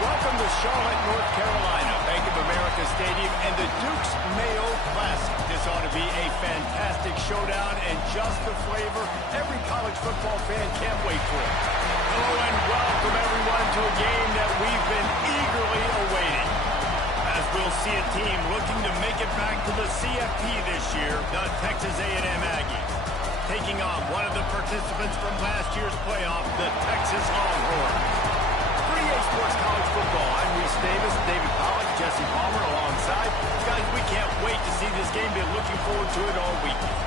Welcome to Charlotte, North Carolina, Bank of America Stadium, and the Duke's Mayo Classic. This ought to be a fantastic showdown and just the flavor every college football fan can't wait for. Hello and welcome everyone to a game that we've been eagerly awaiting. As we'll see a team looking to make it back to the CFP this year, the Texas A&M Aggies, taking on one of the participants from last year's playoff, the Texas Longhorns. 3A Sports College Football. I'm Reese Davis, David Pollack, Jesse Palmer alongside. Guys, we can't wait to see this game. Been looking forward to it all weekend.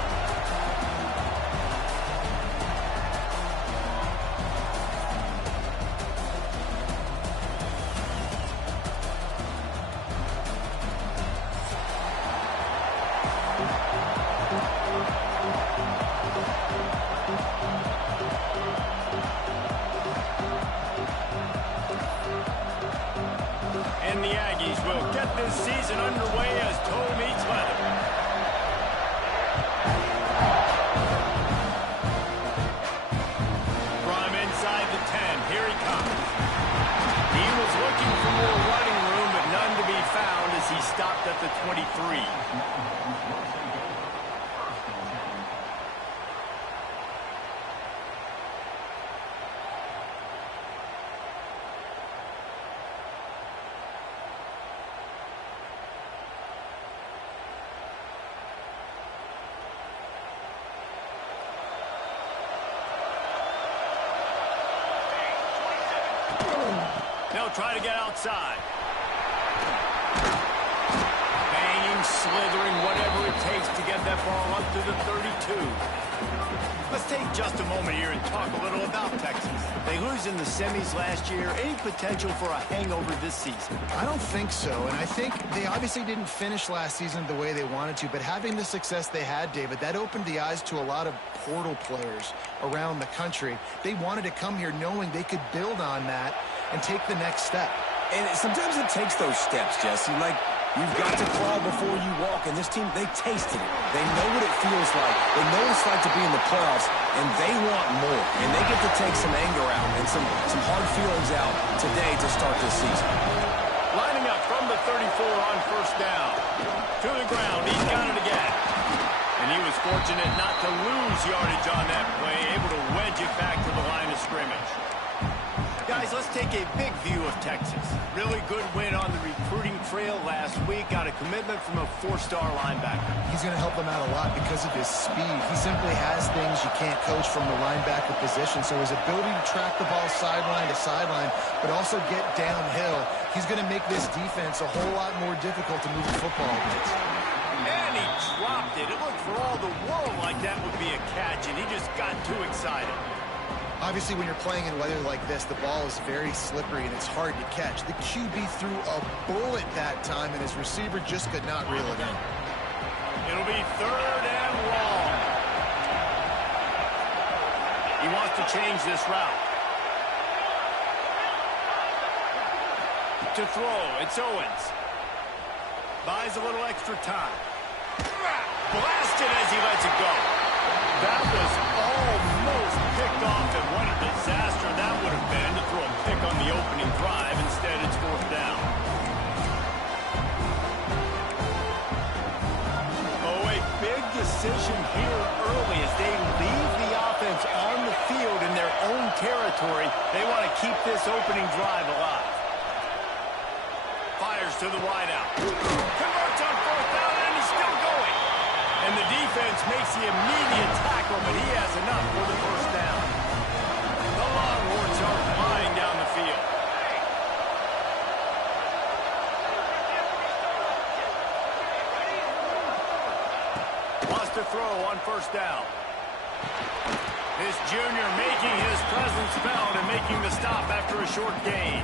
And the Aggies will get this season underway as toe meets leather. From inside the 10, here he comes. He was looking for more running room, but none to be found as he stopped at the 23. They'll try to get outside. Banging, slithering, whatever it takes to get that ball up to the 32. Let's take just a moment here and talk a little about Texas. They lose in the semis last year. Any potential for a hangover this season? I don't think so, and I think they obviously didn't finish last season the way they wanted to, but having the success they had, David, that opened the eyes to a lot of portal players around the country. They wanted to come here knowing they could build on that and take the next step. And sometimes it takes those steps, Jesse. Like, you've got to crawl before you walk, and this team, they tasted it. They know what it feels like. They know what it's like to be in the playoffs, and they want more. And they get to take some anger out and some hard feelings out today to start this season. Lining up from the 34 on first down. To the ground, he's got it again. And he was fortunate not to lose yardage on that play, able to wedge it back to the line of scrimmage. Guys, let's take a big view of Texas. Really good win on the recruiting trail last week. Got a commitment from a 4-star linebacker. He's going to help them out a lot because of his speed. He simply has things you can't coach from the linebacker position. So his ability to track the ball sideline to sideline, but also get downhill, he's going to make this defense a whole lot more difficult to move the football against. And he dropped it. It looked for all the world like that would be a catch, and he just got too excited. Obviously, when you're playing in weather like this, the ball is very slippery and it's hard to catch. The QB threw a bullet that time, and his receiver just could not reel it in. It'll be 3rd and long. He wants to change this route. To throw, it's Owens. Buys a little extra time. Blasted as he lets it go. That was almost picked off, and what a disaster that would have been to throw a pick on the opening drive. Instead, it's 4th down. Oh, a big decision here early as they leave the offense on the field in their own territory. They want to keep this opening drive alive. Fires to the wideout. Converts on 4th down, and he's still going. And the defense makes the immediate tackle, but he has enough for the 1st down. The Longhorns are flying down the field. Wants to throw on 1st down. This junior making his presence felt and making the stop after a short gain.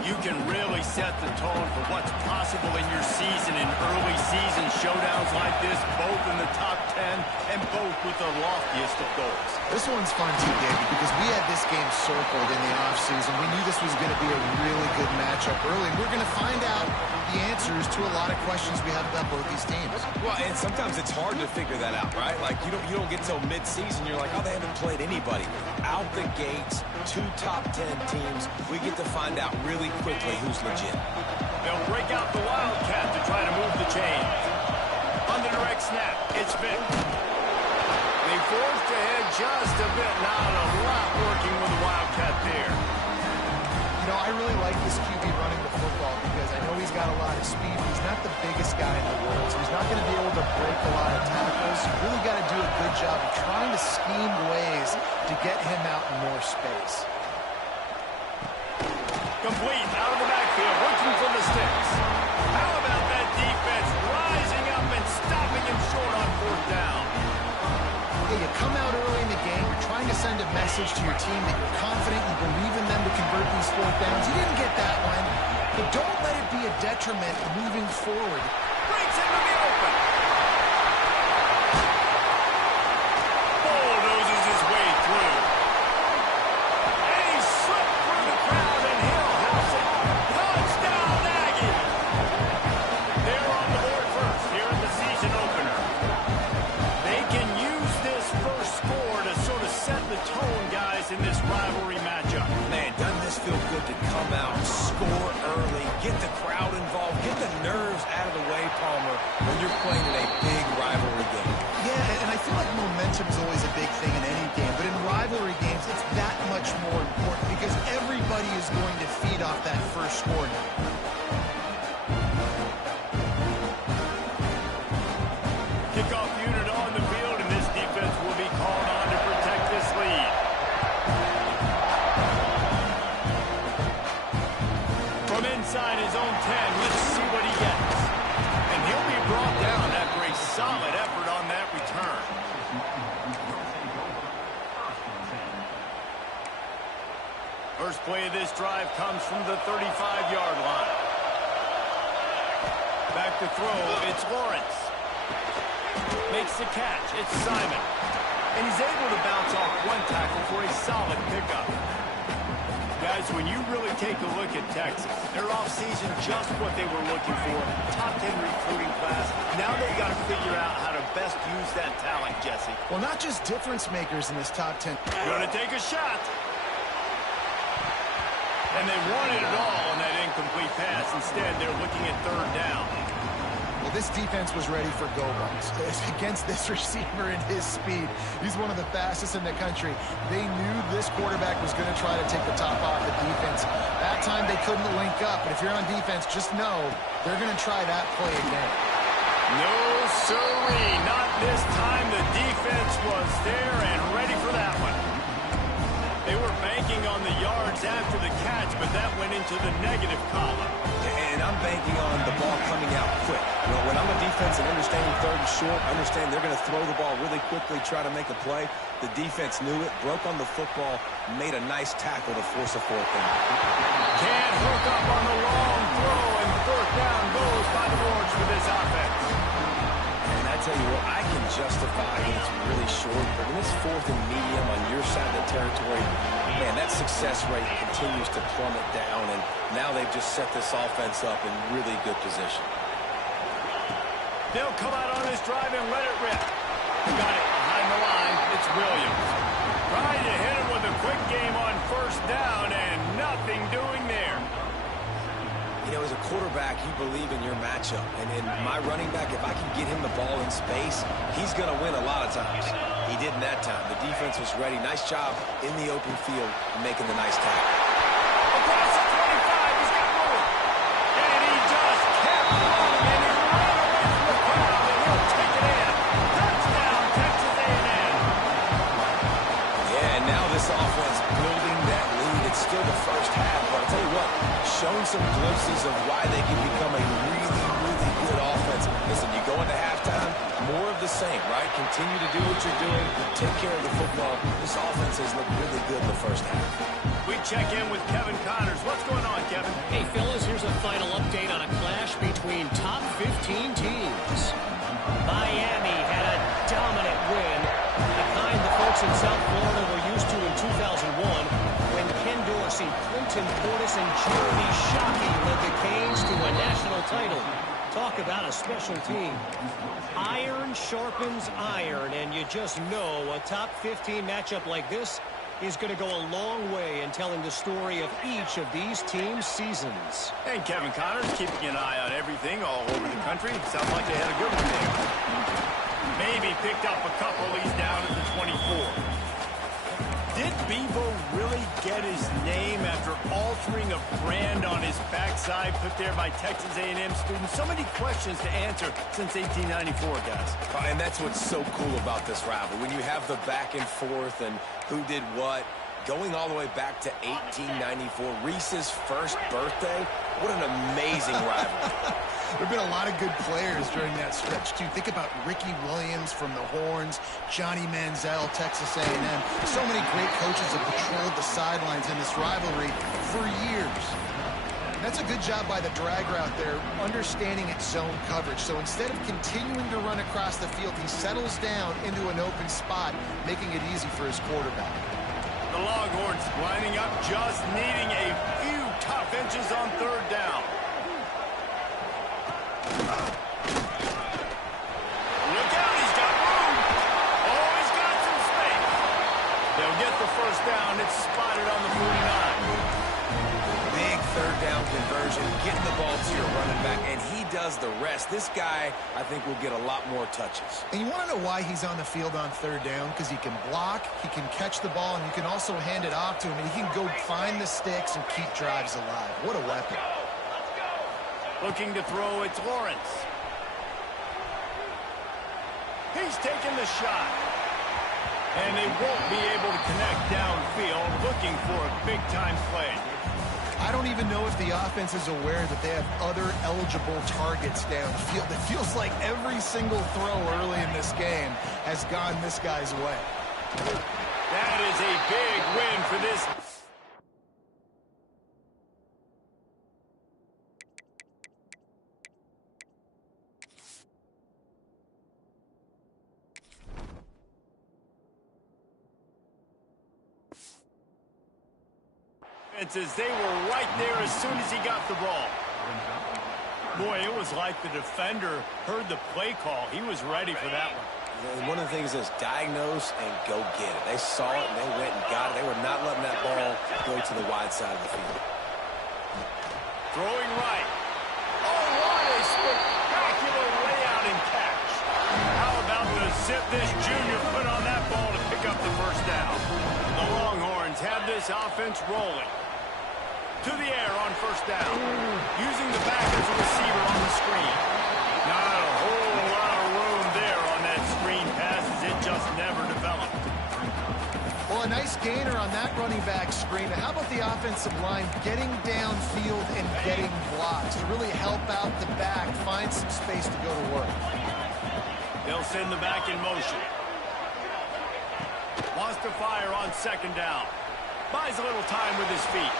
You can really set the tone for what's possible in your season in early season showdowns like this, both in the top 10 and both with the loftiest of goals. This one's fun too, David, because we had this game circled in the offseason. We knew this was going to be a really good matchup early, and we're going to find out the answers to a lot of questions we have about both these teams. Well, and sometimes it's hard to figure that out, right? Like, you don't get till mid-season, you're like, oh, they haven't played anybody. Out the gates, 2 top 10 teams. We get to find out really quickly who's legit. They'll break out the Wildcat to try to move the chains. On the direct snap, it's Vick. They forced ahead just a bit. Not a lot working with the Wildcat there. You know, I really like this QB running the football because I know he's got a lot of speed. He's not the biggest guy in the world, so he's not going to be able to break a lot of tackles. You really got to do a good job of trying to scheme ways to get him out in more space. Complete out of the backfield, working for the sticks. How about that defense rising up and stopping him short on fourth down? Yeah, you come out early in the game, you're trying to send a message to your team that you're confident, you believe in them to convert these fourth downs. You didn't get that one, but don't let it be a detriment moving forward. Breaks into the open. Bulldozes his way through. And he slipped through the crowd, and he'll house it. Touchdown, Aggie! They're on the board first here in the season opener. They can use this first score to sort of set the tone, guys, in this rivalry matchup. Man, doesn't this feel good to come out, score early, get the crowd involved, get the nerves out of the way, Palmer, when you're playing in a big rivalry game. Yeah, and I feel like momentum is always a big thing in any game, but in rivalry games, it's that much more important because everybody is going to feed off that first score now. Kickoff unit on the field, and this defense will be called on to protect this lead. From inside his own 10, let's see what he gets. And he'll be brought down after a solid effort on that return. First play of this drive comes from the 35-yard line. Back to throw, it's Lawrence. Makes the catch, it's Simon. And he's able to bounce off one tackle for a solid pickup. Guys, when you really take a look at Texas, their offseason just what they were looking for. Top 10 recruiting class. Now they've got to figure out how to best use that talent, Jesse. Well, not just difference makers in this top 10. Gonna take a shot. And they wanted it all on that incomplete pass. Instead, they're looking at third down. Well, this defense was ready for go-bucks against this receiver and his speed. He's one of the fastest in the country. They knew this quarterback was going to try to take the top off the defense. That time they couldn't link up, but if you're on defense, just know they're going to try that play again. No, sirree, not this time. The defense was there and ready for that one. They were banking on the yards after the catch, but that went into the negative column. And I'm banking on the ball coming out quick. You know, when I'm a defense and understanding third and short, understand they're going to throw the ball really quickly, try to make a play. The defense knew it, broke on the football, made a nice tackle to force a fourth down. Can't hook up on the long throw, and fourth down goes by the boards for this offense. And I tell you what, I can justify when it's really short, but when it's fourth and medium on your side of the territory, man, that success rate continues to plummet down, and now they've just set this offense up in really good position. They'll come out on this drive and let it rip. Got it behind the line. It's Williams. Trying to hit him with a quick game on first down, and nothing doing there. You know, as a quarterback, you believe in your matchup. And in my running back, if I can get him the ball in space, he's going to win a lot of times. He didn't that time. The defense was ready. Nice job in the open field making the nice tackle. Across the 25, he's got room. And he just kept rolling, and he ran away from the crowd, and he'll take it in. Touchdown, Texas A&M. Yeah, and now this offense building that lead. It's still the first half, but I'll tell you what, showing some glimpses of why they can become a really, really good offense. Listen, you go into halftime, more of the same, right? Continue to do what you're doing, take care of the football. This offense has looked really good in the first half. We check in with Kevin Connors. What's going on, Kevin? Hey, fellas, here's a final update on a clash between top 15 teams. Miami had a dominant win, the kind the folks in South Florida were used to in 2001 when Ken Dorsey, Clinton Portis, and Jeremy Shockey led the Canes to a national title. Talk about a special team. Iron sharpens iron, and you just know a top 15 matchup like this is going to go a long way in telling the story of each of these teams' seasons. And Kevin Connors keeping an eye on everything all over the country. Sounds like they had a good one there. Maybe picked up a couple. He's down at the 24. Did Bevo really get his name after altering a brand on his backside put there by Texas A&M students? So many questions to answer since 1894, guys. And that's what's so cool about this rivalry. When you have the back and forth and who did what, going all the way back to 1894, Reese's first birthday, what an amazing rivalry. There have been a lot of good players during that stretch, too. Think about Ricky Williams from the Horns, Johnny Manziel, Texas A&M. So many great coaches have patrolled the sidelines in this rivalry for years. And that's a good job by the drag route there, understanding its zone coverage. So instead of continuing to run across the field, he settles down into an open spot, making it easy for his quarterback. The Longhorns lining up, just needing a few tough inches on third down. Look out, he's got room. Oh, he's got some space. They'll get the first down. It's spotted on the 49. Big third down conversion, getting the ball to your running back, and he does the rest. This guy, I think, will get a lot more touches. And you want to know why he's on the field on third down? Because he can block, he can catch the ball, and you can also hand it off to him, and he can go find the sticks and keep drives alive. What a weapon. Looking to throw, it's Lawrence. He's taking the shot. And they won't be able to connect downfield, looking for a big-time play. I don't even know if the offense is aware that they have other eligible targets downfield. It feels like every single throw early in this game has gone this guy's way. That is a big win for this. They were right there as soon as he got the ball. Boy, it was like the defender heard the play call. He was ready for that one. And one of the things is diagnose and go get it. They saw it and they went and got it. They were not letting that ball go to the wide side of the field. Throwing right. Oh, what a spectacular layout and catch. How about the zip this junior put on that ball to pick up the first down? The Longhorns have this offense rolling. To the air on first down. Using the back as a receiver on the screen. Not a whole lot of room there on that screen pass as it just never developed. Well, a nice gainer on that running back screen. How about the offensive line getting downfield and getting blocks to really help out the back, find some space to go to work. They'll send the back in motion. Wants to fire on second down. Buys a little time with his feet.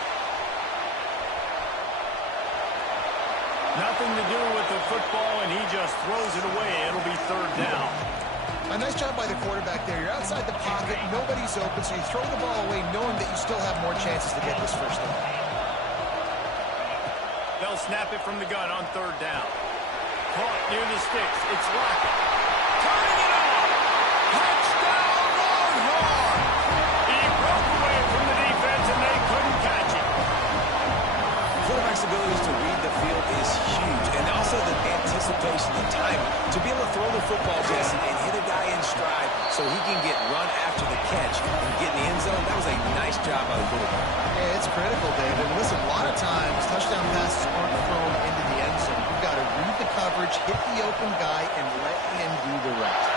Nothing to do with the football, and he just throws it away. It'll be third down. A nice job by the quarterback there. You're outside the pocket, nobody's open, so you throw the ball away knowing that you still have more chances to get this first down. They'll snap it from the gun on third down. Caught near the sticks. It's Lockett. Turning it on. Touchdown, Longhorn! He broke away from the defense, and they couldn't catch him. Quarterback's abilities to read the field is huge, and also the anticipation, the timing. To be able to throw the football, Jesse, and hit a guy in stride so he can get run after the catch and get in the end zone, that was a nice job by the quarterback. Yeah, it's critical, David. Listen, a lot of times, touchdown passes aren't thrown into the end zone. You've got to read the coverage, hit the open guy, and let him do the rest.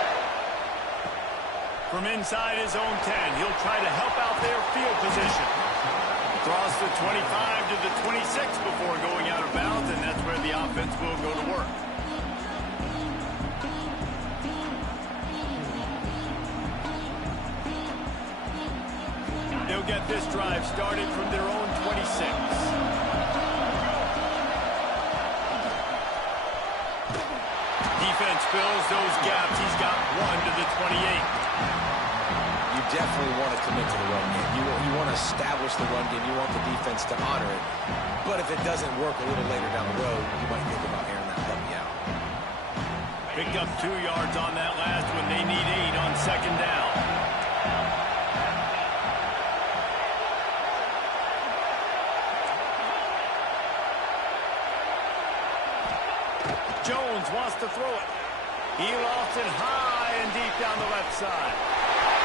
From inside his own 10, he'll try to help out their field position. Across the 25 to the 26 before going out of bounds, and that's where the offense will go to work. They'll get this drive started from their own 26. Defense fills those gaps. He's got one to the 28. You definitely want to commit to the run game. You want to establish the run game. You want the defense to honor it. But if it doesn't work a little later down the road, you might think about airing that puppy out. Picked up 2 yards on that last one. They need 8 on second down. Jones wants to throw it. He lost it high and deep down the left side.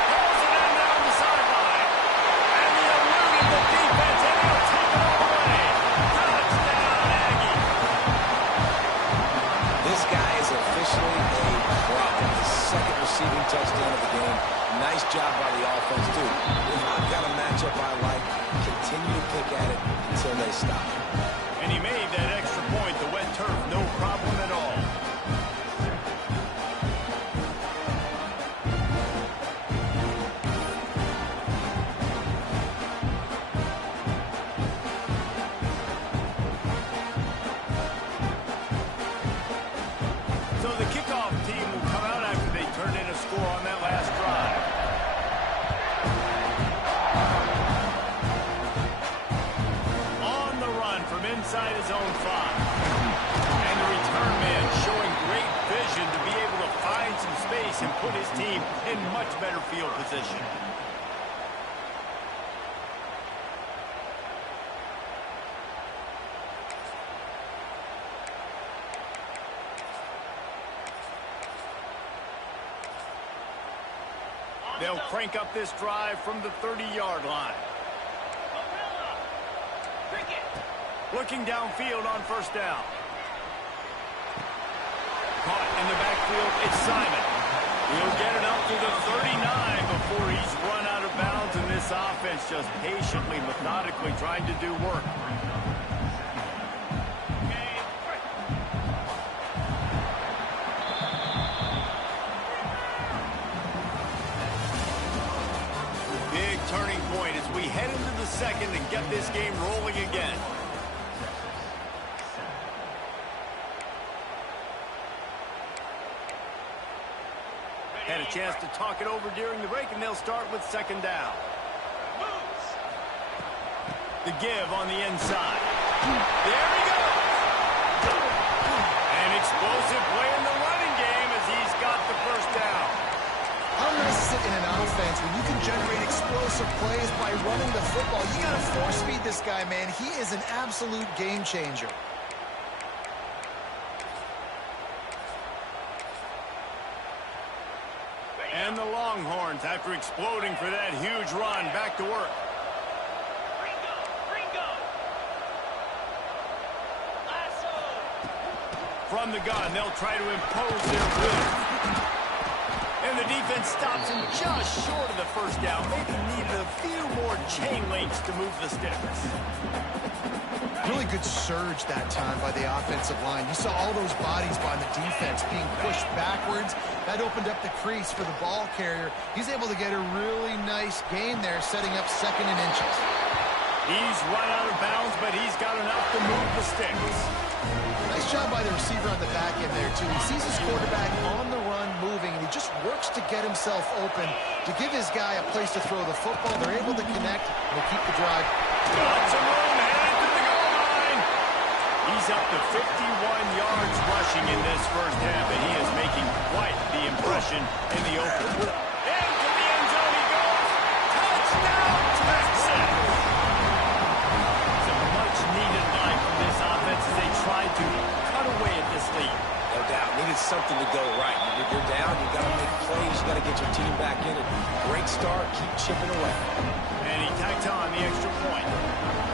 Throws it in down the sideline. And he eluded the defense, and he'll take it all the way. Touchdown, Aggie. This guy is officially a problem. His second receiving touchdown of the game. Nice job by the offense, too. If I've got a matchup I like, continue to pick at it until they stop. And he made that extra point. The wet turf, no problem at all. So the kickoff team will come out after they turn in a score on that last drive. On the run from inside his own 5. And the return man showing great vision to be able to find some space and put his team in much better field position. They'll crank up this drive from the 30-yard line. Looking downfield on first down. Caught in the backfield, it's Simon. He'll get it up to the 39 before he's run out of bounds, and this offense just patiently, methodically trying to do work. Big turning point as we head into the second and get this game rolling again. Had a chance to talk it over during the break, and they'll start with second down. The give on the inside. There he goes. An explosive play in the running game as he's got the first down. How nice is it in an offense when you can generate explosive plays by running the football? You got to force feed this guy, man. He is an absolute game changer. And the Longhorns, after exploding for that huge run, back to work. From the gun, they'll try to impose their will. And the defense stops him just short of the first down. Maybe needed a few more chain links to move the sticks. Really good surge that time by the offensive line. You saw all those bodies by the defense being pushed backwards. That opened up the crease for the ball carrier. He's able to get a really nice gain there, setting up second and inches. He's run out of bounds, but he's got enough to move the sticks. Nice job by the receiver on the back end there, too. He sees his quarterback on the run moving, and he just works to get himself open to give his guy a place to throw the football. They're able to connect, and they keep the drive. Got some room, headed to the goal line. He's up to 51 yards rushing in this first half, and he is making quite the impression in the open. Into the end zone he goes. Touchdown, Texas! It's a much-needed line from this offense as they try to cut away at this lead. No doubt. Needed something to go right. If you're down, you got to make plays. You got to get your team back in it. Great start. Keep chipping away. And he tacked on the extra point.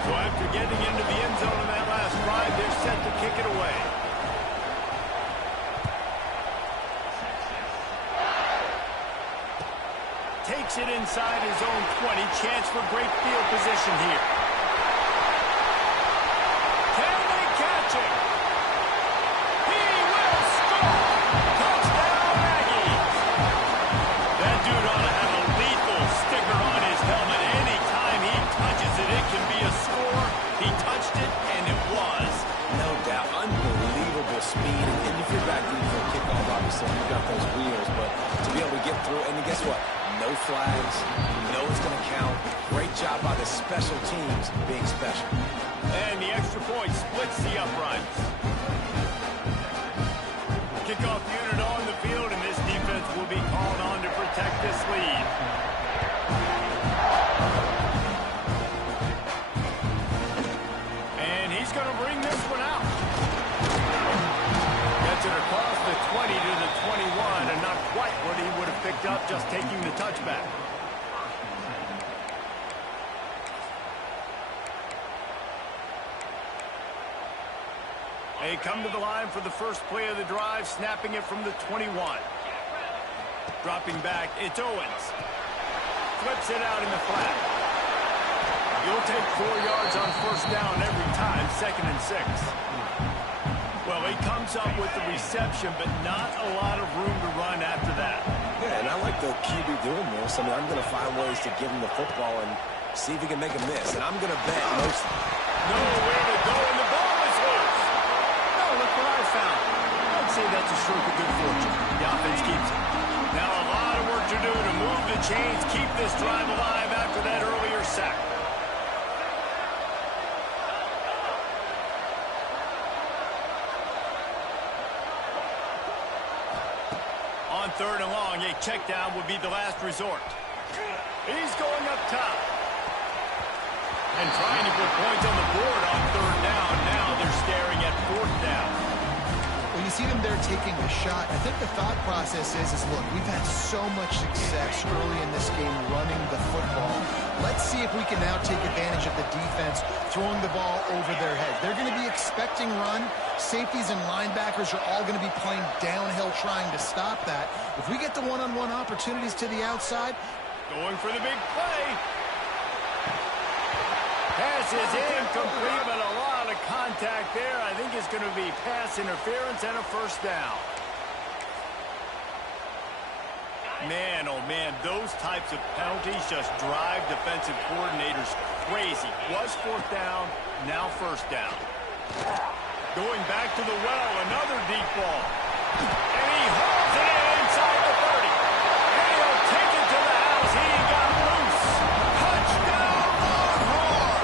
So after getting into the end zone in that last drive, they're set to kick it away. Takes it inside his own 20. Chance for great field position here. Can they catch him? He will score! Touchdown, Aggies! That dude ought to have a lethal sticker on his helmet. Anytime he touches it, it can be a score. He touched it, and it was. No doubt. Unbelievable speed. And if you're back deep for a kickoff, obviously, you've got those wheels. But to be able to get through, and guess what? No flags. You know it's going to count. Great job by the special teams being special. And the extra point splits the uprights. Kickoff unit on the field, and this defense will be called on to protect this lead. And he's going to bring this one out. 20 to the 21, and not quite what he would have picked up just taking the touchback. They come to the line for the first play of the drive, snapping it from the 21. Dropping back, it's Owens. Flips it out in the flat. You'll take 4 yards on first down every time, 2nd and 6. Well, he comes up with the reception, but not a lot of room to run after that. Yeah, and I like the QB doing this. I mean, I'm going to find ways to give him the football and see if he can make a miss. And I'm going to bet most... No way to go, and the ball is loose. No, look what I found. I'd say that's a stroke of good fortune. The offense keeps it. Now a lot of work to do to move the chains, keep this drive alive after that earlier sack. On 3rd and long, a check down would be the last resort. He's going up top. And trying to put points on the board on 3rd down. Now they're staring at 4th down. When you see them there taking a shot, I think the thought process is look, we've had so much success early in this game running the football. Let's see if we can now take advantage of the defense throwing the ball over their head. They're going to be expecting run. Safeties and linebackers are all going to be playing downhill trying to stop that. If we get the one-on-one opportunities to the outside. Going for the big play. Pass is incomplete, but a lot of contact there. I think it's going to be pass interference and a first down. Man, oh man, those types of penalties just drive defensive coordinators crazy. Was 4th down, now first down. Going back to the well, another deep ball. And he hauls it in inside the 30. And he'll take it to the house. He got loose. Touchdown, Longhorn!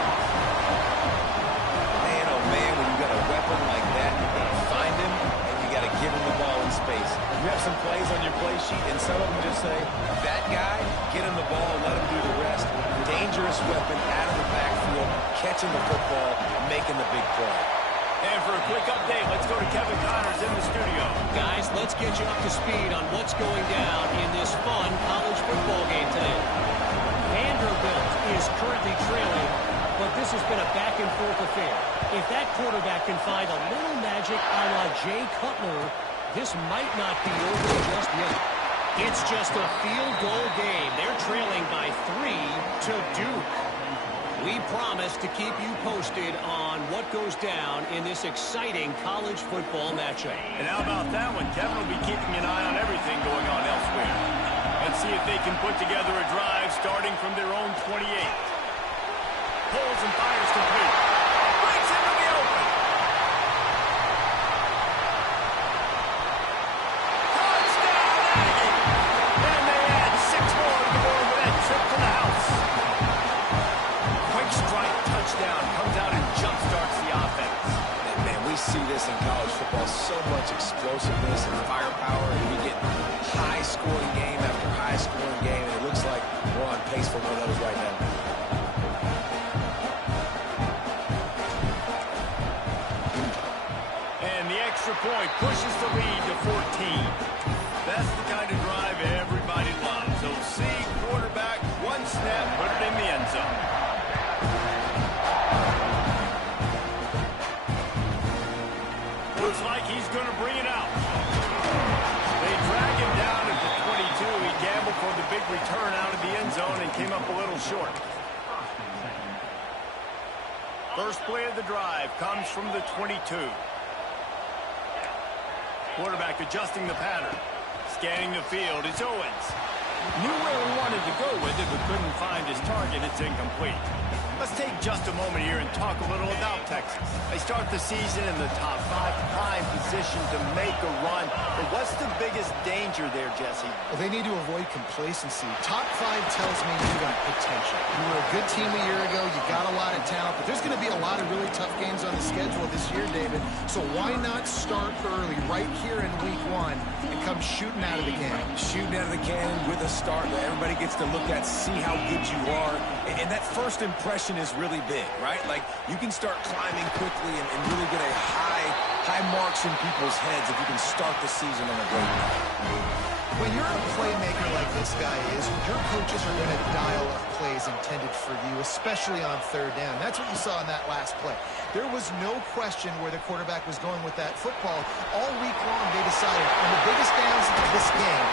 Man, oh man, when you got a weapon like that, you got to find him, and you got to give him the ball in space. You have some plays on your play sheet, and some of them just say, that guy, get him the ball, let him do the rest. Dangerous weapon out of the backfield, catching the football, making the big play. And for a quick update, let's go to Kevin Connors in the studio. Guys, let's get you up to speed on what's going down in this fun college football game today. Vanderbilt is currently trailing, but this has been a back-and-forth affair. If that quarterback can find a little magic a la Jay Cutler, this might not be over just yet. It's just a field goal game. They're trailing by 3 to Duke. We promise to keep you posted on what goes down in this exciting college football matchup. And how about that one? Kevin will be keeping an eye on everything going on elsewhere. And see if they can put together a drive starting from their own 28. Pulls and fires complete. Breaks into the open. Touchdown, Aggie! And they add 6 more to the board with that trip to the house. Quick strike touchdown. Comes out and jump-starts the offense. And man, we see this in college football, so much explosiveness and firepower, and we get high-scoring game after high-scoring game, and it looks like we're on pace for one of those right now. And the extra point pushes the lead to 14. That's the kind of drive everybody loves. So see, quarterback, one snap, put it in the end zone. Looks like he's going to bring it out. They drag him down at the 22. He gambled for the big return out of the end zone and came up a little short. First play of the drive comes from the 22. Quarterback adjusting the pattern. Scanning the field. It's Owens. Knew where he wanted to go with it, but couldn't find his target. It's incomplete. Let's take just a moment here and talk a little about Texas. They start the season in the top 5, prime position to make a run. But what's the biggest danger there, Jesse? Well, they need to avoid complacency. Top 5 tells me you got potential. You were a good team a year ago. You got a lot of talent. But there's going to be a lot of really tough games on the schedule this year, David. So why not start early right here in week 1 and come shooting out of the cannon? Shooting out of the cannon with a start that everybody gets to look at, see how good you are. And that first impression is really big, right? Like, you can start climbing quickly and really get a high marks in people's heads if you can start the season on a great note. When you're a playmaker like this guy is, your coaches are going to dial up plays intended for you, especially on third down. That's what you saw in that last play. There was no question where the quarterback was going with that football. All week long, they decided, on the biggest downs of this game,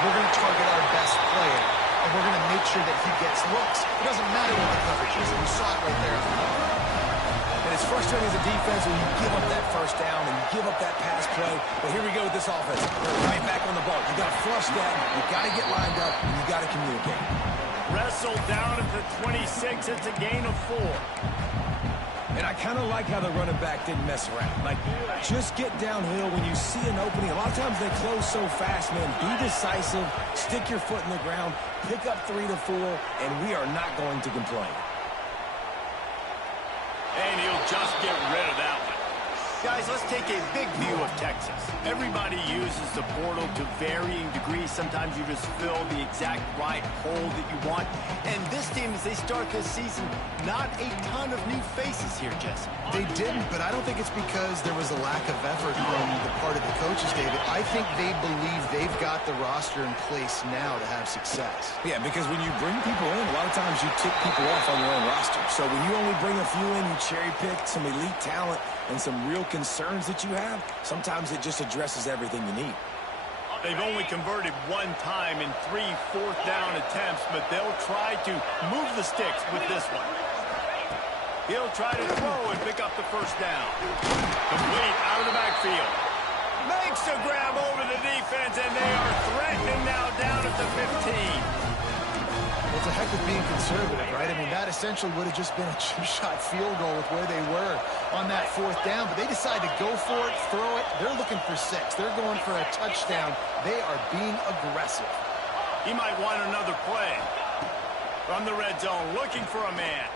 we're going to target our best player, and we're going to make sure that he gets looks. It doesn't matter what the coverage is. You saw it right there. And it's frustrating as a defense when you give up that first down and you give up that pass play. But here we go with this offense. They're right back on the ball. You got to flush that. You got to get lined up, and you got to communicate. Wrestled down at the 26. It's a gain of 4. And I kind of like how the running back didn't mess around. Like, just get downhill when you see an opening. A lot of times they close so fast, man. Be decisive. Stick your foot in the ground. Pick up 3 to 4, and we are not going to complain. And he'll just get rid of that one. Guys, let's take a big view of Texas. Everybody uses the portal to varying degrees. Sometimes you just fill the exact right hole that you want. And this team, as they start this season, not a ton of new faces here, Jesse. They didn't, but I don't think it's because there was a lack of effort from the part of the coaches, David. I think they believe they've got the roster in place now to have success. Yeah, because when you bring people in, a lot of times you tick people off on your own roster. So when you only bring a few in, you cherry pick some elite talent and some real concerns that you have, sometimes it just addresses everything you need. They've only converted 1 time in 3 fourth-down attempts, but they'll try to move the sticks with this one. He'll try to throw and pick up the first down. Complete out of the backfield. Makes a grab over the defense, and they are threatening now down at the 15. Well, it's a heck of being conservative, right? I mean, that essentially would have just been a chip-shot field goal with where they were on that 4th down, but they decided to go for it, throw it. They're looking for 6. They're going for a touchdown. They are being aggressive. He might want another play. From the red zone, looking for a man.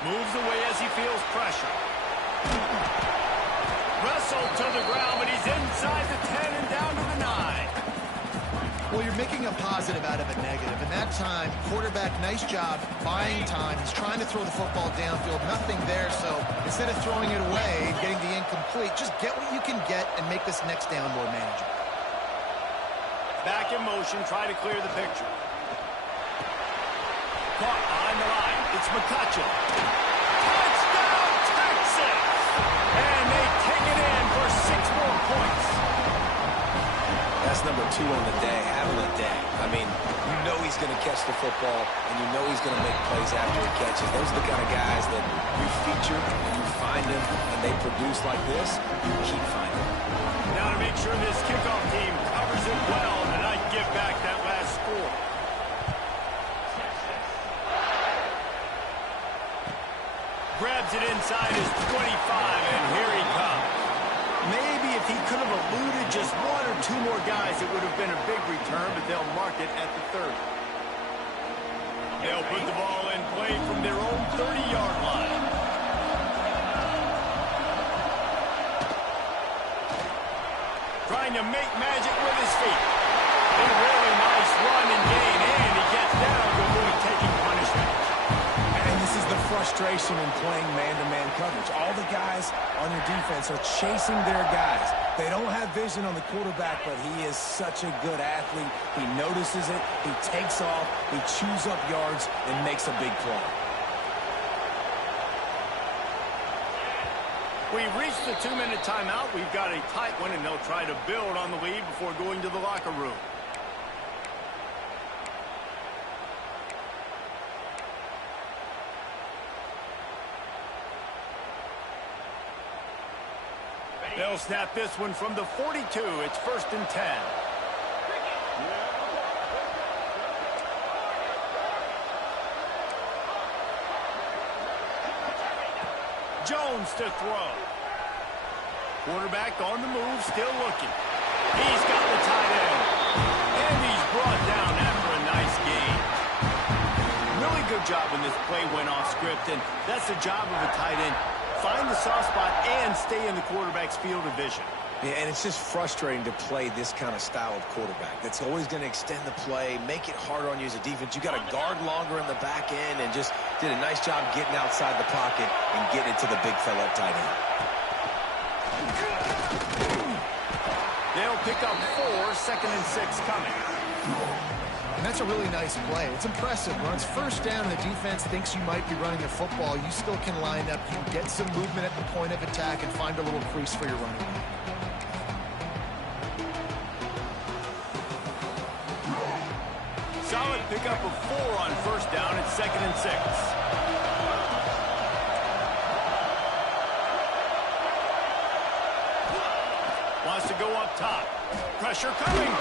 Moves away as he feels pressure. Wrestled to the ground, but he's inside the 10 and down to the 9. Well, you're making a positive out of a negative. And that time, quarterback, nice job, buying time. He's trying to throw the football downfield. Nothing there, so instead of throwing it away and getting the incomplete, just get what you can get and make this next down more manageable. Back in motion, try to clear the picture. Caught on the line. It's McCutcheon. Touchdown, Texas! And they take it in for 6 more points. That's number 2 on the day, having a day. I mean, you know he's going to catch the football, and you know he's going to make plays after he catches. Those are the kind of guys that you feature, and you find them, and they produce like this, you keep finding them. Now to make sure this kickoff team covers it well and not give back that last score. Grabs it inside his 25, and here he comes. Maybe if he could have eluded just 1 or 2 more guys, it would have been a big return, but they'll mark it at the 30. They'll put the ball in play from their own 30-yard line. Trying to make magic with his feet. A really nice run and gain, and he gets down to avoid taking punishment. And this is the frustration in playing man-to-man coverage. All the guys on your defense are chasing their guys. They don't have vision on the quarterback, but he is such a good athlete. He notices it, he takes off, he chews up yards, and makes a big play. We've reached the 2-minute timeout. We've got a tight one, and they'll try to build on the lead before going to the locker room. They'll snap this one from the 42. It's 1st and 10. Jones to throw. Quarterback on the move, still looking. He's got the tight end. And he's brought down after a nice gain. Really good job when this play went off script, and that's the job of a tight end. Find the soft spot and stay in the quarterback's field of vision. Yeah, and it's just frustrating to play this kind of style of quarterback. That's always going to extend the play, make it harder on you as a defense. You got to guard longer in the back end, and just did a nice job getting outside the pocket and getting it to the big fella at tight end. They'll pick up 4, 2nd and 6 coming. And that's a really nice play. It's impressive. When it's first down and the defense thinks you might be running the football, you still can line up. You can get some movement at the point of attack and find a little crease for your running back. Solid pickup of 4 on first down at 2nd and 6. Wants to go up top. Pressure coming.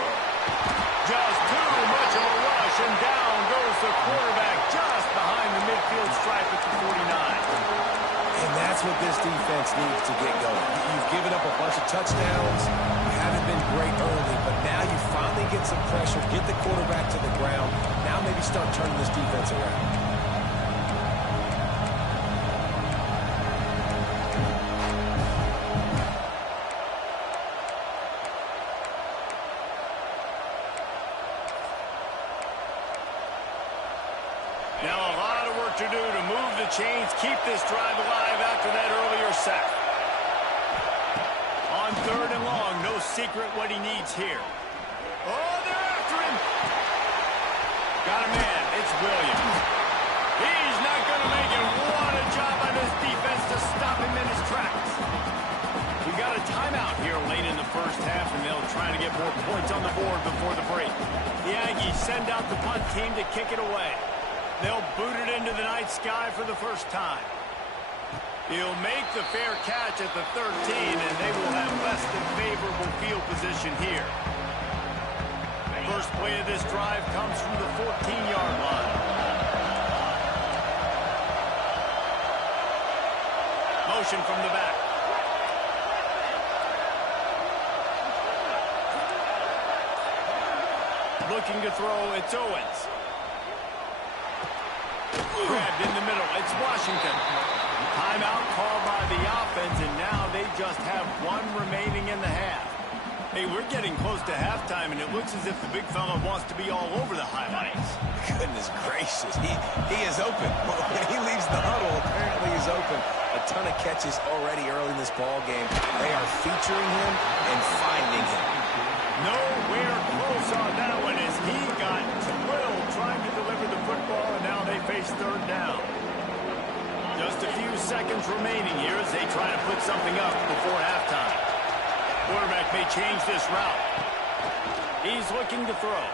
Just too much of a rush, and down goes the quarterback just behind the midfield stripe at the 49. And that's what this defense needs to get going. You've given up a bunch of touchdowns. You haven't been great early, but now you finally get some pressure, get the quarterback to the ground. Now maybe start turning this defense around. Now a lot of work to do to move the chains, keep this drive alive after that earlier sack. On 3rd and long, no secret what he needs here. Oh, they're after him. Got a man. It's Williams. He's not going to make it. What a job on this defense to stop him in his tracks. We got a timeout here late in the first half, and they'll try to get more points on the board before the break. The Aggies send out the punt team to kick it away. They'll boot it into the night sky for the first time. He'll make the fair catch at the 13, and they will have less than favorable field position here. First play of this drive comes from the 14-yard line. Motion from the back. Looking to throw, it's Owens. Grabbed in the middle, it's Washington. Timeout called by the offense, and now they just have 1 remaining in the half. Hey, we're getting close to halftime, and it looks as if the big fella wants to be all over the highlights. Goodness gracious, he is open. When he leaves the huddle, apparently he's open. A ton of catches already early in this ball game. They are featuring him and finding him. Nowhere close on that one as he got thrilled trying to deliver the football, and now they face 3rd down. Just a few seconds remaining here as they try to put something up before halftime. Quarterback may change this route. He's looking to throw.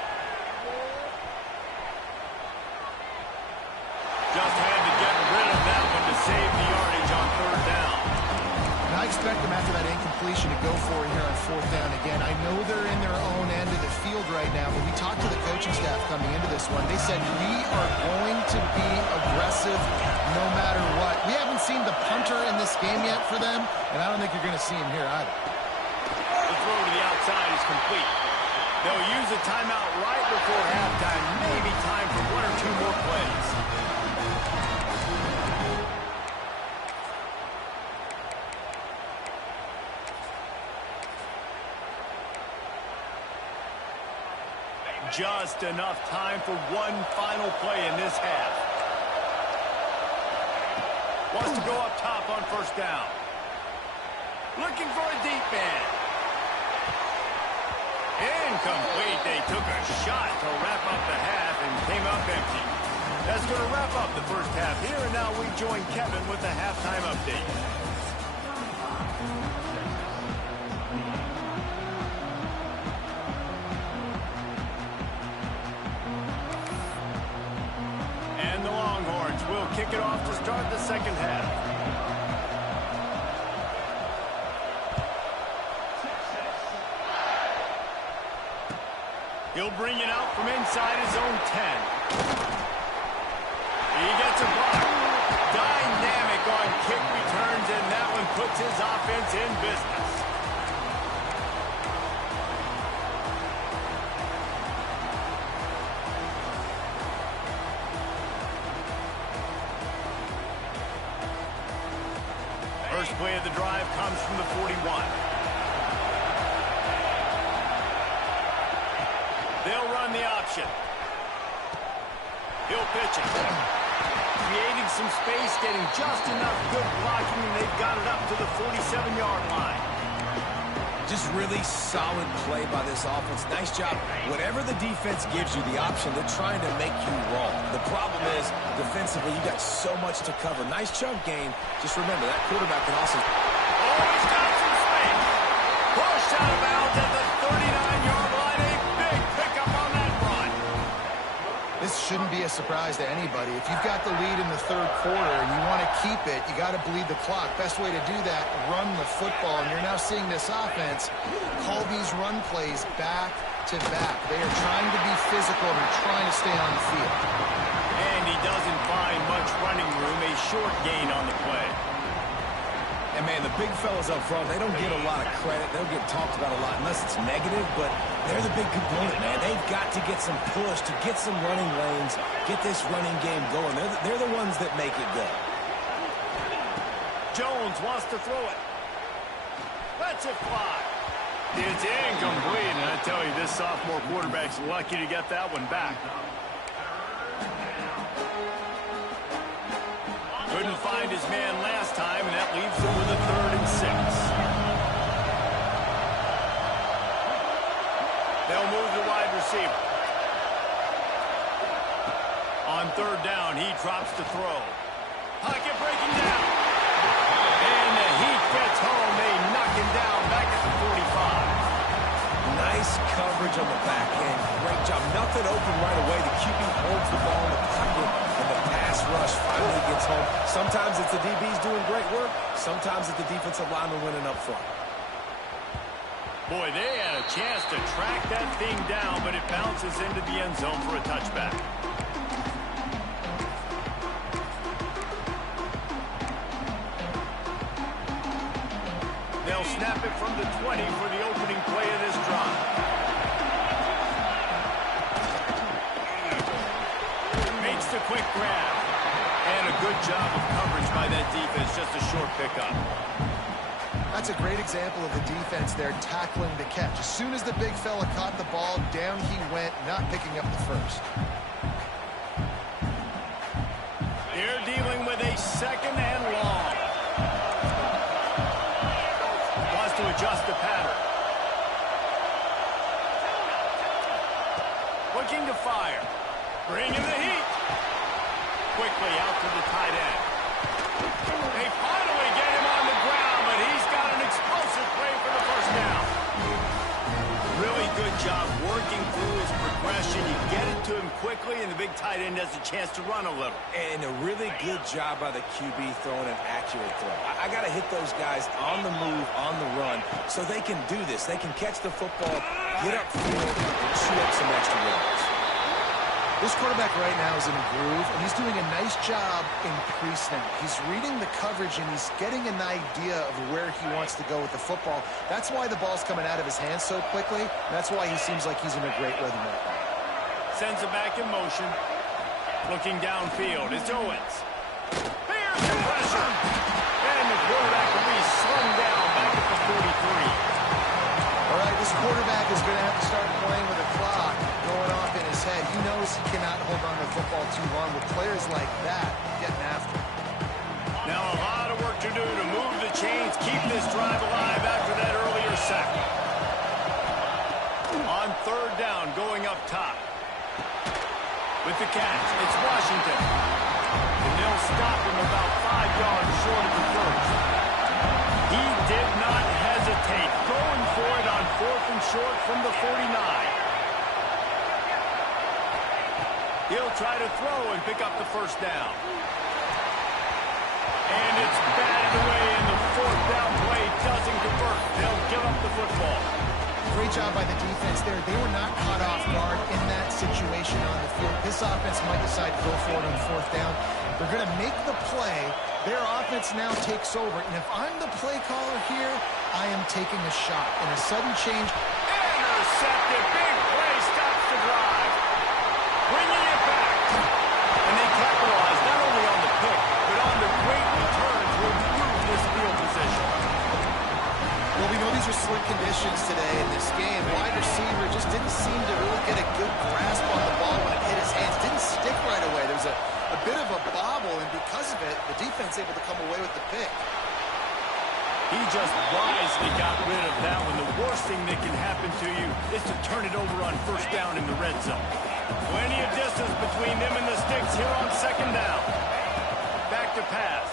Just had to get rid of that one to save the yardage on 3rd down. And I expect them after that incompletion to go for it here on 4th down again. I know they're in their own end of the field right now, but we talked to the coaching staff coming into this one. They said, we are going to be aggressive no matter what. We haven't seen the punter in this game yet for them, and I don't think you're going to see him here either. The throw to the outside is complete. They'll use a timeout right before halftime. Maybe time for 1 or 2 more plays. Just enough time for 1 final play in this half. Wants to go up top on 1st down. Looking for a deep man. Incomplete. They took a shot to wrap up the half and came up empty. That's going to wrap up the first half here, and now we join Kevin with the halftime update. And the Longhorns will kick it off to start the second half. He'll bring it out from inside his own 10. He gets a block. Dynamic on kick returns, and that one puts his offense in business. First play of the drive comes from the 41. They'll run the option. He'll pitch it. Creating some space, getting just enough good blocking, and they've got it up to the 47-yard line. Just really solid play by this offense. Nice job. Whatever the defense gives you the option, they're trying to make you wrong. The problem is, defensively, you got so much to cover. Nice chunk gain. Just remember, that quarterback can also... Oh, he's got some space. Pushed out of bounds at the 39-yard line. A big pickup on that run. This shouldn't be a surprise to anybody. If you've got the lead in the third quarter and you want to keep it, you got to bleed the clock. Best way to do that, run the football. And you're now seeing this offense call these run plays back to back. They are trying to be physical and they're trying to stay on the field. And he doesn't find much running room. A short gain on the play. And, man, the big fellas up front, they don't get a lot of credit. They don't get talked about a lot unless it's negative, but they're the big component, man. They've got to get some push, to get some running lanes, get this running game going. They're the ones that make it go. Jones wants to throw it. Lets it fly. It's incomplete, and I tell you, this sophomore quarterback's lucky to get that one back. Couldn't find his man last time, and that leaves him with a 3rd and 6. They'll move the wide receiver. On 3rd down, he drops to throw. Pocket breaking down. And the Heat gets home. They knock him down back at the 45. Nice coverage on the back end. Great job. Nothing open right away. The QB holds the ball in the pocket, and the pass rush finally gets home. Sometimes it's the DBs doing great work. Sometimes it's the defensive lineman winning up front. Boy, they had a chance to track that thing down, but it bounces into the end zone for a touchback. They'll snap it from the 20 for the opening play of this drive. Makes the quick grab. And a good job of coverage by that defense. Just a short pickup. That's a great example of the defense there tackling the catch. As soon as the big fella caught the ball, down he went, not picking up the first. They're dealing with a 2nd and long. Wants to adjust the pattern. Looking to fire. Bringing the heat. Quickly out to the tight end. They finally get him on the ground, but he's got an explosive play for the 1st down. Really good job working through his progression. You get it to him quickly, and the big tight end has a chance to run a little. And a really good job by the QB throwing an accurate throw. I got to hit those guys on the move, on the run, so they can do this. They can catch the football, get upfield, and chew up some extra yards. This quarterback right now is in a groove, and he's doing a nice job in pre-snap. He's reading the coverage, and he's getting an idea of where he wants to go with the football. That's why the ball's coming out of his hands so quickly. That's why he seems like he's in a great rhythm right now. Sends it back in motion. Looking downfield, it's Owens. Here's the pressure. And the quarterback will be slung down back at the 43. All right, this quarterback is going to have to start playing with a clock going off in his head. He knows he cannot hold on to the football too long with players like that getting after him. Now a lot of work to do to move the chains, keep this drive alive after that earlier sack. On 3rd down, going up top. With the catch, it's Washington. And they'll stop him about 5 yards short of the 1st. He did not hesitate, going for it on 4th and short from the 49. He'll try to throw and pick up the 1st down. And it's batted away, and the 4th down play doesn't convert. They'll give up the football. Great job by the defense there. They were not caught off guard in that situation on the field. This offense might decide to go for it on 4th down. They're going to make the play. Their offense now takes over. And if I'm the play caller here, I am taking a shot. And a sudden change. Intercepted. Big play stops the drive. Bringing it back. And they capitalize not only on the pick, but on the great return to improve this field position. Well, we know these are slick conditions today in this game. Wide receiver just didn't seem to really get a good grasp on the ball when it hit his hands. Didn't stick right away. There was a bit of a bobble, and because of it, the defense able to come away with the pick. He just wisely got rid of that one. The thing that can happen to you is to turn it over on first down in the red zone. Plenty of distance between them and the sticks here on second down. Back to pass.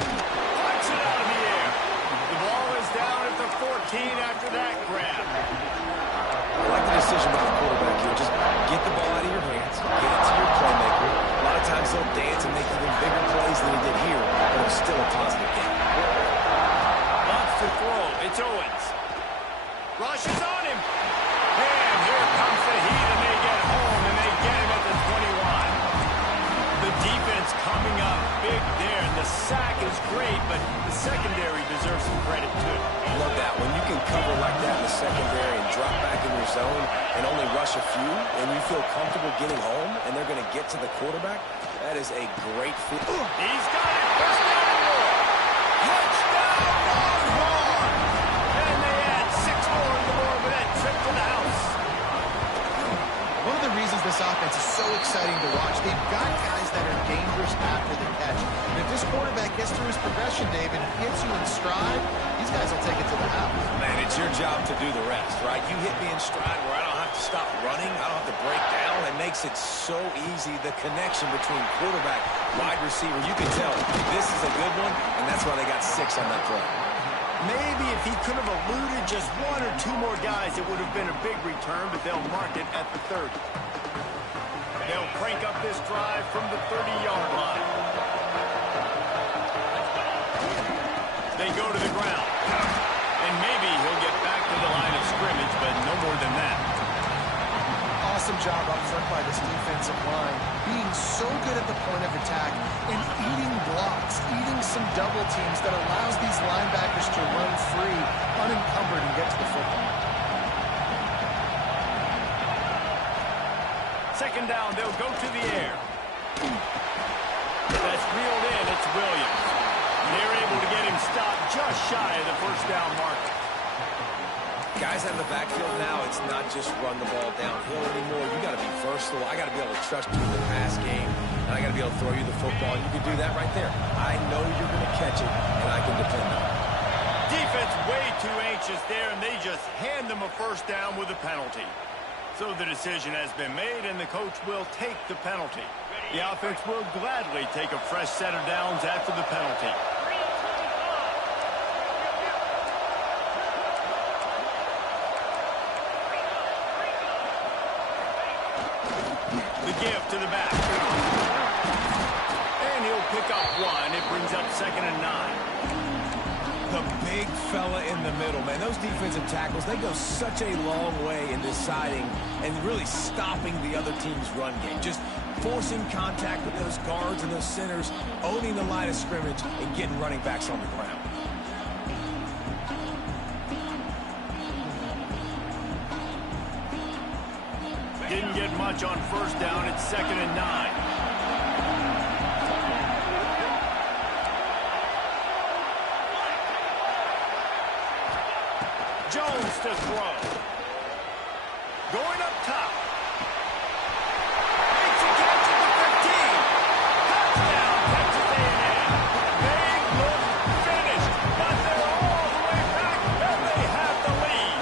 Punch it out of the air. The ball is down at the 14 after that grab. I like the decision by the quarterback here. Just get the ball out of your hands, get it to your playmaker. A lot of times they'll dance and make even bigger plays than he did here, but it was still a positive game. Wants to throw. It's Owens. Rush is on him. And here comes the heat, and they get home, and they get him at the 21. The defense coming up big there, and the sack is great, but the secondary deserves some credit, too. Love that. When you can cover like that in the secondary and drop back in your zone and only rush a few, and you feel comfortable getting home, and they're going to get to the quarterback, that is a great fit. He's got it. First down and more. Touchdown, Longhorn. And they add 6 more to the board with that trip to the house. One of the reasons this offense is so exciting to watch, they've got guys that are dangerous after the catch. And if this quarterback gets through his progression, David, and hits you in stride, these guys will take it to the house. Man, it's your job to do the rest, right? You hit me in stride where I don't have to stop running. I don't have to break down. It makes it so easy, the connection between quarterback, wide receiver. You can tell this is a good one, and that's why they got 6 on that play. Maybe if he could have eluded just 1 or 2 more guys, it would have been a big return, but they'll mark it at the 30. They'll crank up this drive from the 30-yard line. They go to the ground. And maybe he'll get back to the line of scrimmage, but no more than that. Awesome job up front by this defensive line, being so good at the point of attack and eating blocks, eating some double teams that allows these linebackers to run free, unencumbered, and get to the football. Second down, they'll go to the air. That's reeled in, it's Williams. They're able to get him stopped just shy of the first down marker. Guys out of the backfield now, it's not just run the ball downhill anymore. You got to be versatile. I got to be able to trust you in the pass game, and I got to be able to throw you the football. You can do that right there. I know you're going to catch it, and I can depend on it. Defense way too anxious there, and they just hand them a first down with a penalty. So the decision has been made, and the coach will take the penalty. The offense will gladly take a fresh set of downs after the penalty. The give to the back. And he'll pick up 1. It brings up 2nd and 9. The big fella in the middle, man. Those defensive tackles, they go such a long way in deciding and really stopping the other team's run game. Just forcing contact with those guards and those centers, owning the line of scrimmage, and getting running backs on the ground. Didn't get much on first down. It's 2nd and 9. Jones to throw. Going up top. Makes a catch at the 15. Touchdown, Texas A&M. They look finished, but they're all the way back, and they have the lead.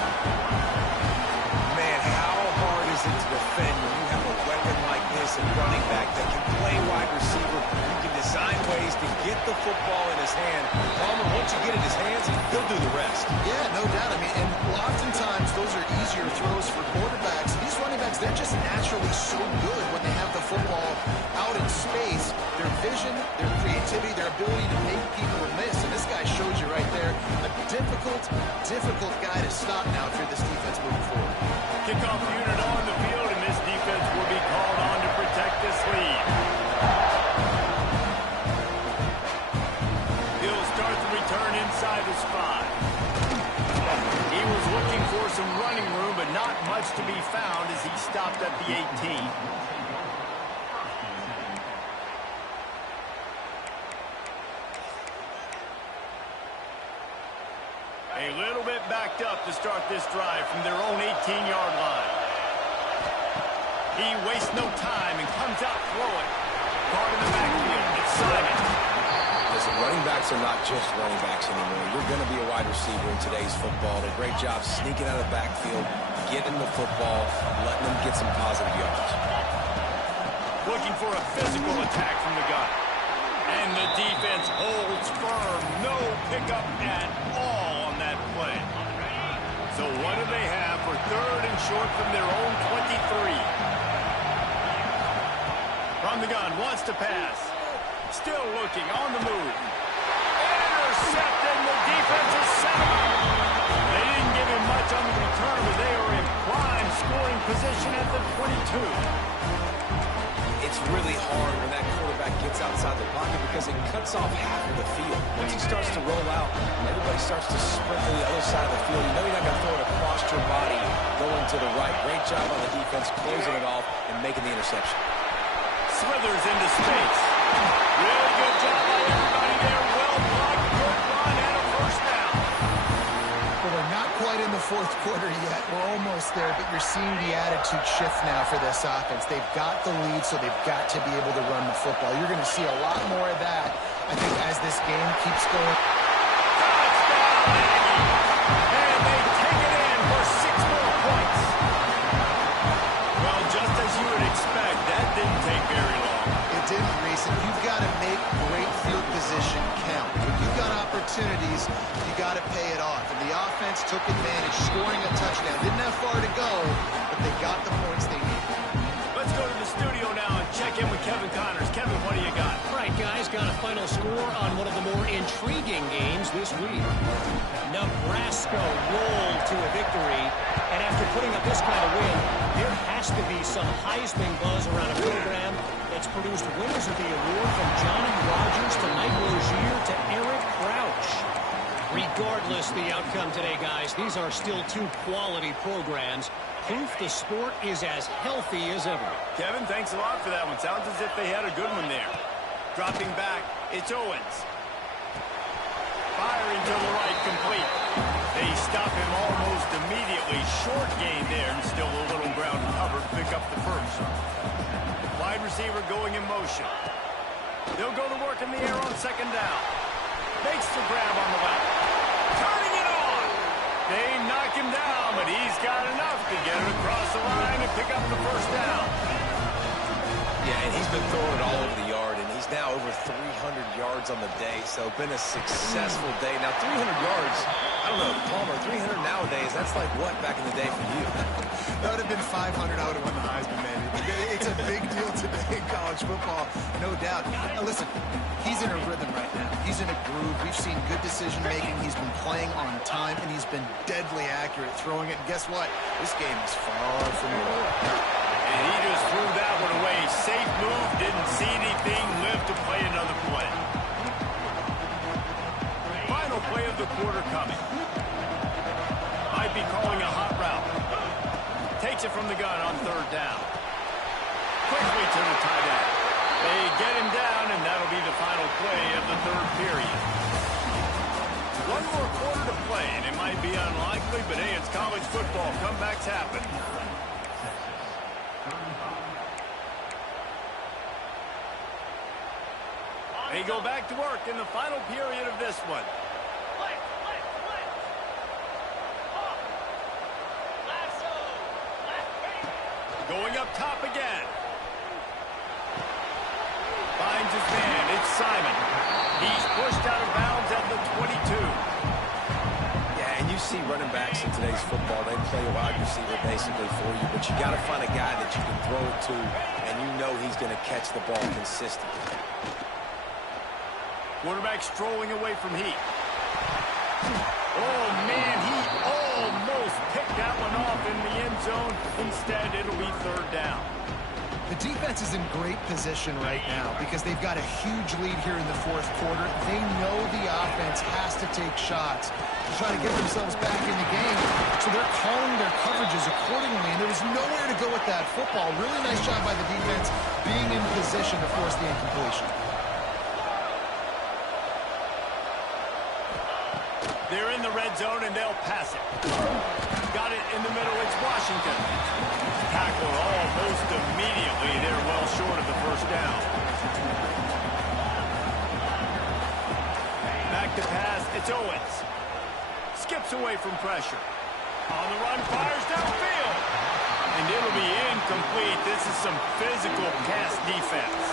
Man, how hard is it to defend when you have a weapon like this and running back that can play wide receiver? You can design ways to get the football in his hand. Palmer, once you get it in his hands, he'll do the rest. Yeah, no doubt. I mean, and oftentimes those are easier throws for quarterbacks. These running backs, they're just naturally so good when they have the football out in space. Their vision, their creativity, their ability to make people miss. And this guy showed you right there, a difficult guy to stop now if you're this defense moving forward. Kickoff unit on the field, and this defense will be called on to protect this lead. He'll start the return inside the spot. He was looking for some running room, but not much to be found as he stopped at the 18. A little bit backed up to start this drive from their own 18-yard line. He wastes no time and comes out throwing. Guard in the backfield. It's Simon. The listen, running backs are not just running backs anymore. You're going to be a wide receiver in today's football. A great job sneaking out of the backfield, getting the football, letting them get some positive yards. Looking for a physical attack from the gun. And the defense holds firm. No pickup at all on that play. So what do they have for 3rd and short from their own 23? From the gun, wants to pass. Still looking, on the move. Intercepted, the defense is set up. They didn't give him much on the return, but they are in prime scoring position at the 22. It's really hard when that quarterback gets outside the pocket because it cuts off half of the field. Once he starts to roll out, everybody starts to sprint to the other side of the field. You know you're not going to throw it across your body going to the right. Great job on the defense closing it off and making the interception. Slithers into space. Really good job by everybody there. Well blocked, good run, and a first down. Well, we're not quite in the 4th quarter yet. We're almost there, but you're seeing the attitude shift now for this offense. They've got the lead, so they've got to be able to run the football. You're going to see a lot more of that, I think, as this game keeps going. Touchdown, Aggie. And they take it in for 6 more points. Well, just as you would expect, that didn't take very long. It didn't, Reese, and you've got to make great field position count. When you've got opportunities, you got to pay it off. And the offense took advantage, scoring a touchdown. Didn't have far to go, but they got the points they needed. Let's go to the studio now and check in with Kevin Connors. Kevin, what do you got? All right, guys, got a final score on one of the more intriguing games this week. Nebraska rolled to a victory, and after putting up this kind of win, there has to be some Heisman buzz around a program that's produced winners of the award from Johnny Rodgers to Mike Rozier to Eric Crouch. Regardless the outcome today, guys, these are still 2 quality programs. Proof the sport is as healthy as ever. Kevin, thanks a lot for that one. Sounds as if they had a good one there. Dropping back, it's Owens. Firing to the right, complete. They stop him almost immediately. Short gain there, and still a little ground covered. Pick up the first. Wide receiver going in motion. They'll go to work in the air on 2nd down. Makes the grab on the left. Turning it on. They knock him down, but he's got enough to get it across the line and pick up the first down. Yeah, and he's been throwing it all over the yard, and he's now over 300 yards on the day, so been a successful day. Now, 300 yards, I don't know, Palmer, 300 nowadays, that's like what back in the day for you? That would have been 500. I would have won the Heisman, man. It's a big deal today in college football, no doubt. Now, listen, he's in a rhythm right now. He's in a groove. We've seen good decision-making. He's been playing on time, and he's been deadly accurate throwing it. And guess what? This game is far from over. And he just threw that one away. Safe move, didn't see anything, lived to play another play. Final play of the quarter coming. Might be calling a hot route. Takes it from the gun on 3rd down. Quickly to the tight end. They get him down, and that'll be the final play of the 3rd period. 1 more quarter to play, and it might be unlikely, but hey, it's college football. Comebacks happen. They go back to work in the final period of this one. Going up top again. Finds his man. It's Simon. He's pushed out of bounds at the 22. Yeah, and you see running backs in today's football, they play a wide receiver basically for you, but you got to find a guy that you can throw it to, and you know he's going to catch the ball consistently. Quarterback strolling away from Heat. Oh, man, he almost picked that one off in the end zone. Instead, it'll be 3rd down. The defense is in great position right now because they've got a huge lead here in the 4th quarter. They know the offense has to take shots to try to get themselves back in the game. So they're calling their coverages accordingly, and there was nowhere to go with that football. Really nice job by the defense being in position to force the incompletion. They're in the red zone, and they'll pass it. Got it in the middle. It's Washington. Tackle almost immediately. They're well short of the first down. the pass. It's Owens. Skips away from pressure. On the run, fires downfield. And it'll be incomplete. This is some physical pass defense.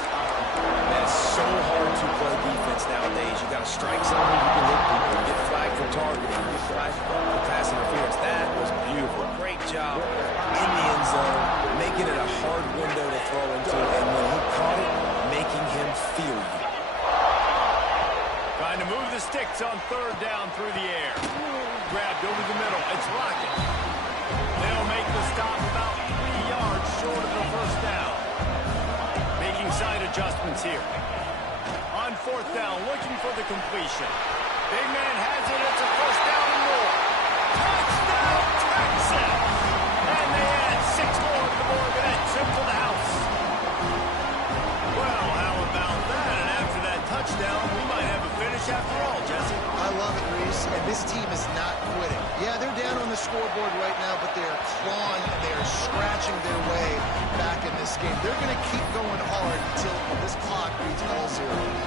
That's so hard to play defense nowadays. You got a strike zone, you can hit people. You get flagged for targeting, you get flagged for pass interference. That was beautiful. Great job in the end zone, making it a hard window to throw into, and when he caught it, making him feel you. Trying to move the sticks on third down through the air. Grabbed over the middle. It's Lockett. They'll make the stop about 3 yards short of the first down. Making side adjustments here. On fourth down, looking for the completion. Big man has it. It's a first down and more. Touchdown, Texas! And they add 6 more to the board with that trip to the house. Well, how about that? And after that touchdown, we might have a finish after all, Jesse. I love it, Reese, and this team is not quitting. Yeah, they're down on the scoreboard right now, but they are clawing and they are scratching their way back in this game. They're going to keep going hard until this clock reads all zeros.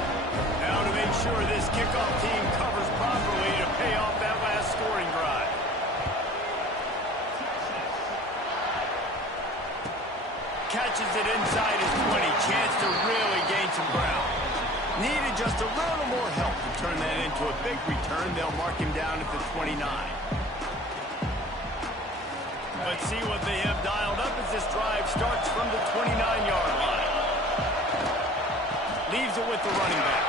Now to make sure this kickoff team covers properly to pay off that last scoring drive. Catches it inside his 20. Chance to really gain some ground. Needed just a little more help to turn that into a big return. They'll mark him down at the 29. Let's see what they have dialed up as this drive starts from the 29-yard line. Leaves it with the running back.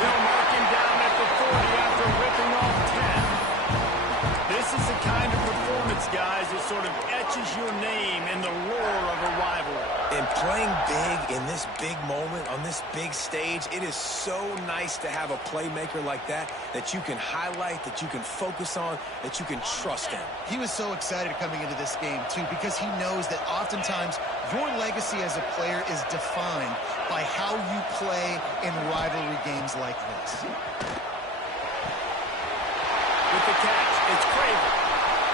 They'll mark him down at the 40 after ripping off 10. This is the kind of performance, guys, that sort of etches your name in the roar of a rivalry. And playing big in this big moment, on this big stage, it is so nice to have a playmaker like that you can highlight, that you can focus on, that you can trust in. He was so excited coming into this game, too, because he knows that oftentimes your legacy as a player is defined by how you play in rivalry games like this. With the catch, it's Craven.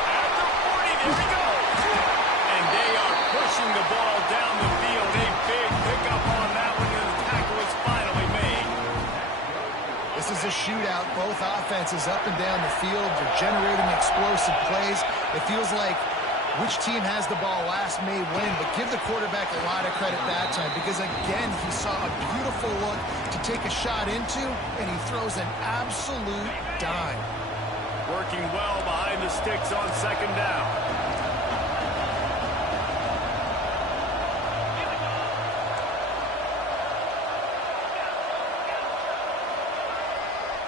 At the 40, there he goes. And they are pushing the ball down the field. A big pickup on that one, and the tackle is finally made. This is a shootout. Both offenses up and down the field. They're generating explosive plays. It feels like which team has the ball last may win, but give the quarterback a lot of credit that time because, again, he saw a beautiful look to take a shot into, and he throws an absolute dime. Working well behind the sticks on second down.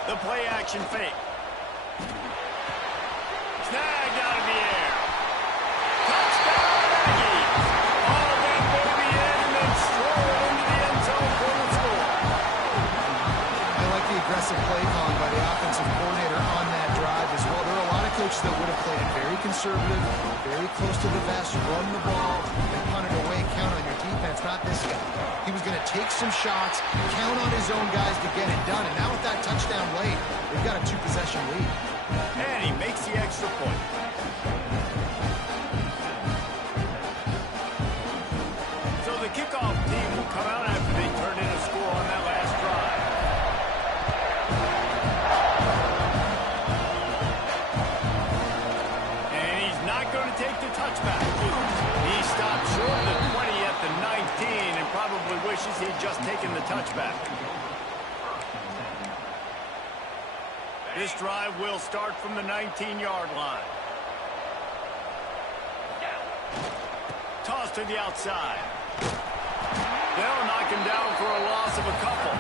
The play action fake. Snagged out of the air. Touchdown, Aggies. All that baby in and then stroll it into the end zone for the score. I like the aggressive play calling by the offensive coordinator on that drive as well. There are a lot of coaches that would have played it very conservative, very close to the vest, run the ball, and punt it away, count on your defense. Not this guy. He was going to take some shots, count on his own guys to get it done. And now with that touchdown late, they've got a 2-possession lead. And he makes the extra point. So the kickoff team will come out after they turn in a score on that last drive. And he's not going to take the touchback. He stopped short of the 20 at the 19 and probably wishes he'd just taken the touchback. This drive will start from the 19-yard line. Toss to the outside. They'll knock him down for a loss of a couple.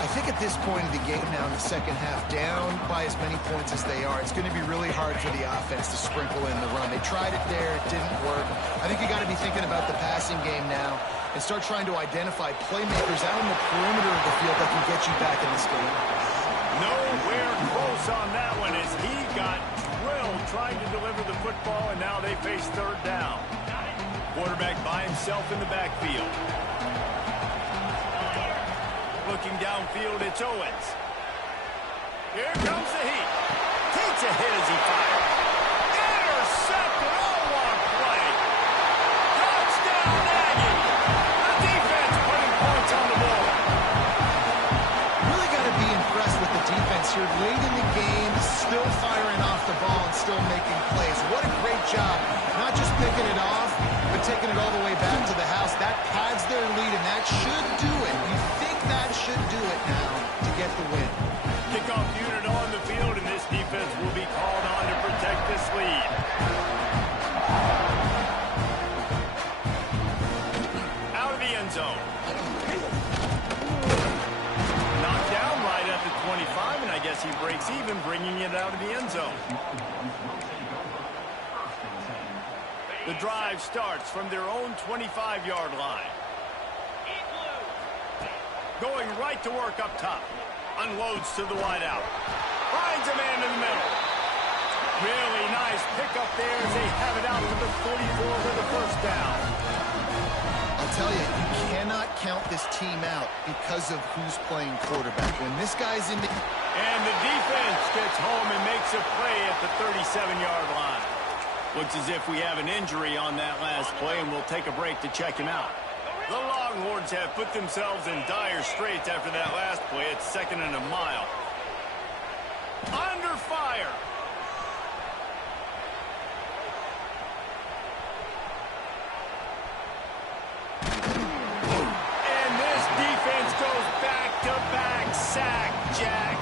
I think at this point of the game now in the second half, down by as many points as they are, it's going to be really hard for the offense to sprinkle in the run. They tried it there. It didn't work. I think you got to be thinking about the passing game now and start trying to identify playmakers out on the perimeter of the field that can get you back in this game. Nowhere close on that one as he got drilled trying to deliver the football, and now they face third down. Quarterback by himself in the backfield. Looking downfield, it's Owens. Here comes the heat. Takes a hit as he fires. Intercepted on one play. Touchdown, Aggie. The defense putting points on the board. Really got to be still making plays. What a great job. Not just picking it off, but taking it all the way back to the house. That pads their lead, and that should do it. You think that should do it now to get the win. Kickoff unit on the field, and this defense will be called on to protect this lead. Out of the end zone. Knocked down right at the 25, and I guess he breaks even, bringing it out of the end zone. The drive starts from their own 25-yard line. Going right to work up top. Unloads to the wideout. Finds a man in the middle. Really nice pickup there as they have it out to the 44 with the first down. I'll tell you, you cannot count this team out because of who's playing quarterback. When this guy's in the... And the defense gets home and makes a play at the 37-yard line. Looks as if we have an injury on that last play, and we'll take a break to check him out. The Longhorns have put themselves in dire straits after that last play. It's 2nd and a mile. Under fire. And this defense goes back-to-back sack, Jack.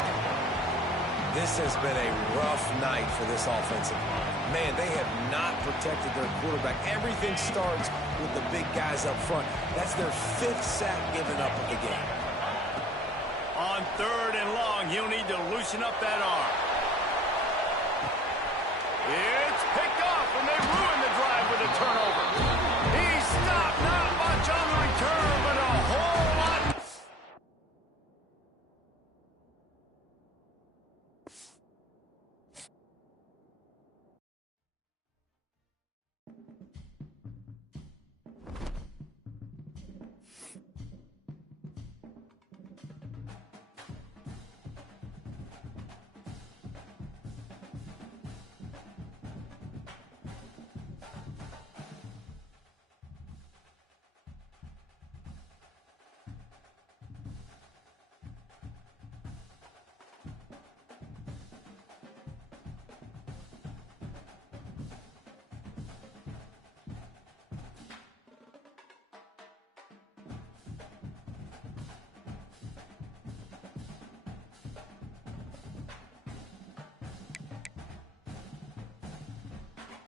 This has been a rough night for this offensive line. Man, they have not protected their quarterback. Everything starts with the big guys up front. That's their 5th sack given up of the game. On 3rd and long, he'll need to loosen up that arm. It's picked off, and they ruin the drive with a turnover.